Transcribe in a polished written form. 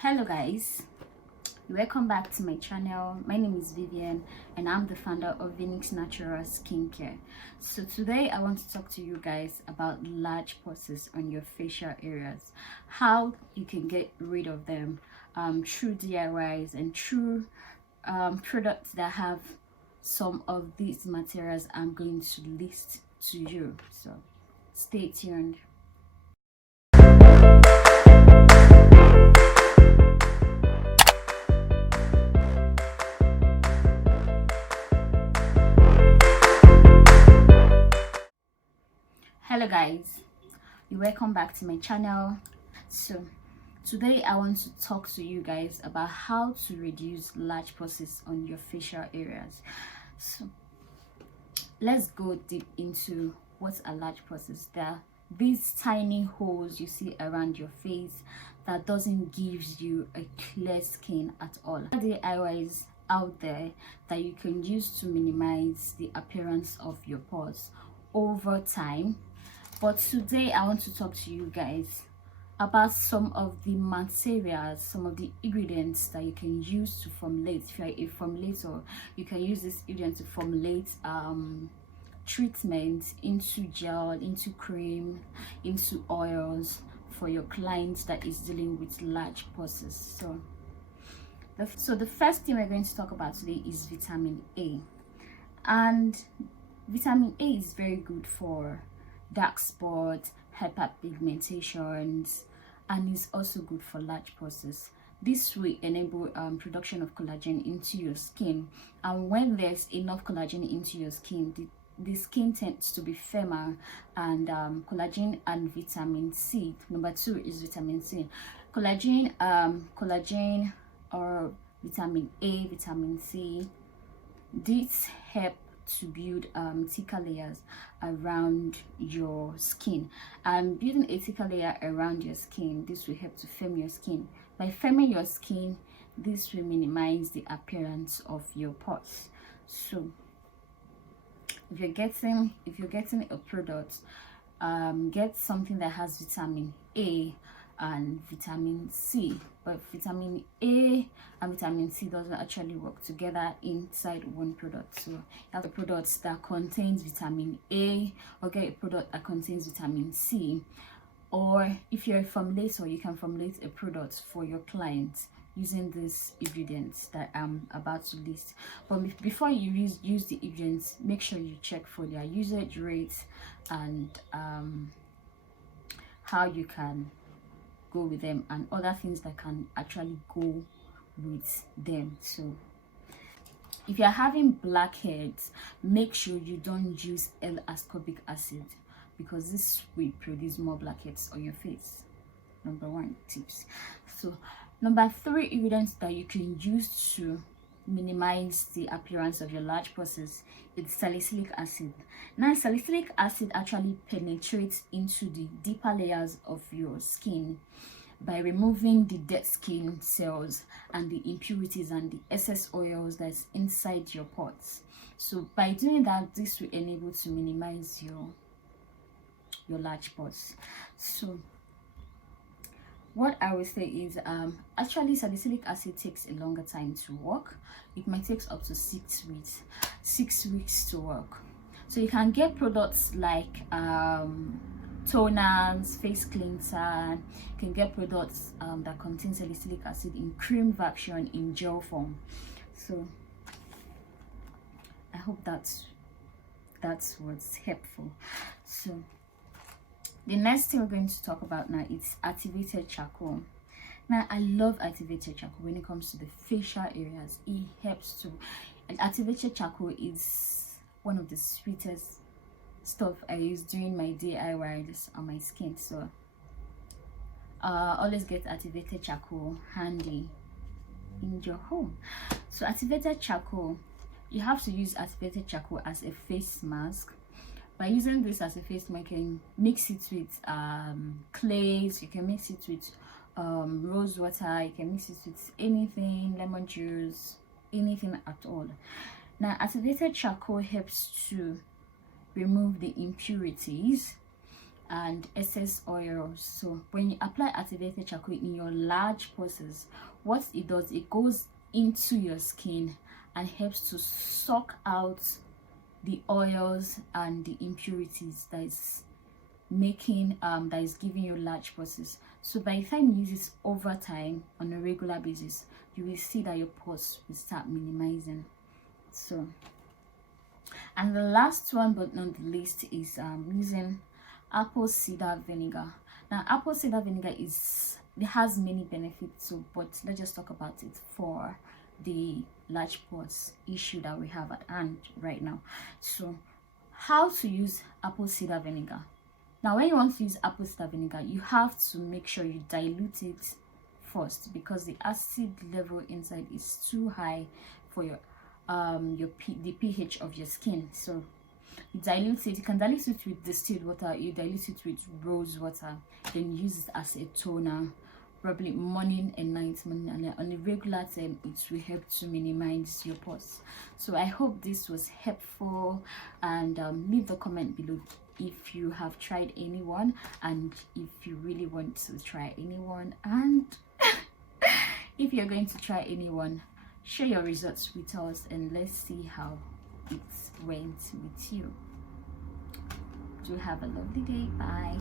Hello guys, welcome back to my channel. My name is Vivian and I'm the founder of Phoenix Natural Skincare. So today I want to talk to you guys about large pores on your facial areas, how you can get rid of them through DIYs and through products that have some of these materials I'm going to list to you. So stay tuned. Hello guys, welcome back to my channel. So today I want to talk to you guys about how to reduce large pores on your facial areas. So let's go deep into what are large pores. They're these tiny holes you see around your face that doesn't give you a clear skin at all. There are DIYs out there that you can use to minimize the appearance of your pores over time. But today I want to talk to you guys about some of the materials, some of the ingredients that you can use to formulate. If you're a formulator, you can use this ingredient to formulate treatments into gel, into cream, into oils for your clients that is dealing with large pores. So the first thing we're going to talk about today is vitamin A. And vitamin A is very good for dark spots, hyperpigmentations, and is also good for large pores. This will enable production of collagen into your skin, and when there's enough collagen into your skin, the skin tends to be firmer. And collagen and vitamin C. Number two is vitamin C. Collagen or vitamin A, vitamin C, these help to build thicker layers around your skin. And building a thicker layer around your skin, this will help to firm your skin. By firming your skin, this will minimize the appearance of your pores. So if you're getting a product, get something that has vitamin A and vitamin C. But vitamin A and vitamin C doesn't actually work together inside one product. So you have a product that contains vitamin A, or get a product that contains vitamin C. Or if you're a formulator, you can formulate a product for your clients using these ingredients that I'm about to list. But before you use the ingredients, make sure you check for their usage rates and how you can go with them and other things that can actually go with them. So if you're having blackheads, make sure you don't use L-ascorbic acid, because this will produce more blackheads on your face. Number one tips. So number three ingredients that you can use to minimize the appearance of your large pores is salicylic acid. Now salicylic acid actually penetrates into the deeper layers of your skin by removing the dead skin cells and the impurities and the excess oils that's inside your pores. So by doing that, this will enable to minimize your large pores. So what I will say is actually salicylic acid takes a longer time to work. It might take up to 6 weeks to work. So you can get products like toners, face cleanser. You can get products that contain salicylic acid in cream version, in gel form. So I hope that's what's helpful. So the next thing we're going to talk about now is activated charcoal. Now I love activated charcoal when it comes to the facial areas. It helps to, and activated charcoal is one of the sweetest stuff I use during my DIYs on my skin. So always get activated charcoal handy in your home. So activated charcoal, you have to use activated charcoal as a face mask. By using this as a face mask, you can mix it with clays, you can mix it with rose water, you can mix it with anything, lemon juice, anything at all. Now activated charcoal helps to remove the impurities and excess oil. So when you apply activated charcoal in your large pores, what it does, it goes into your skin and helps to suck out the oils and the impurities that is making that is giving you large pores. So by the time you use this over time on a regular basis, you will see that your pores will start minimizing. So, and the last one but not the least is using apple cider vinegar. Now apple cider vinegar it has many benefits, so but let's just talk about it for the large pores issue that we have at hand right now. So how to use apple cider vinegar. Now when you want to use apple cider vinegar, you have to make sure you dilute it first, because the acid level inside is too high for your the pH of your skin. So you dilute it. You can dilute it with distilled water, you dilute it with rose water, then use it as a toner, probably morning and night, and on a regular time it will help to minimize your pores. So I hope this was helpful, and leave the comment below if you have tried anyone, and if you really want to try anyone, and if you're going to try anyone, share your results with us and let's see how it went with you. Do have a lovely day. Bye.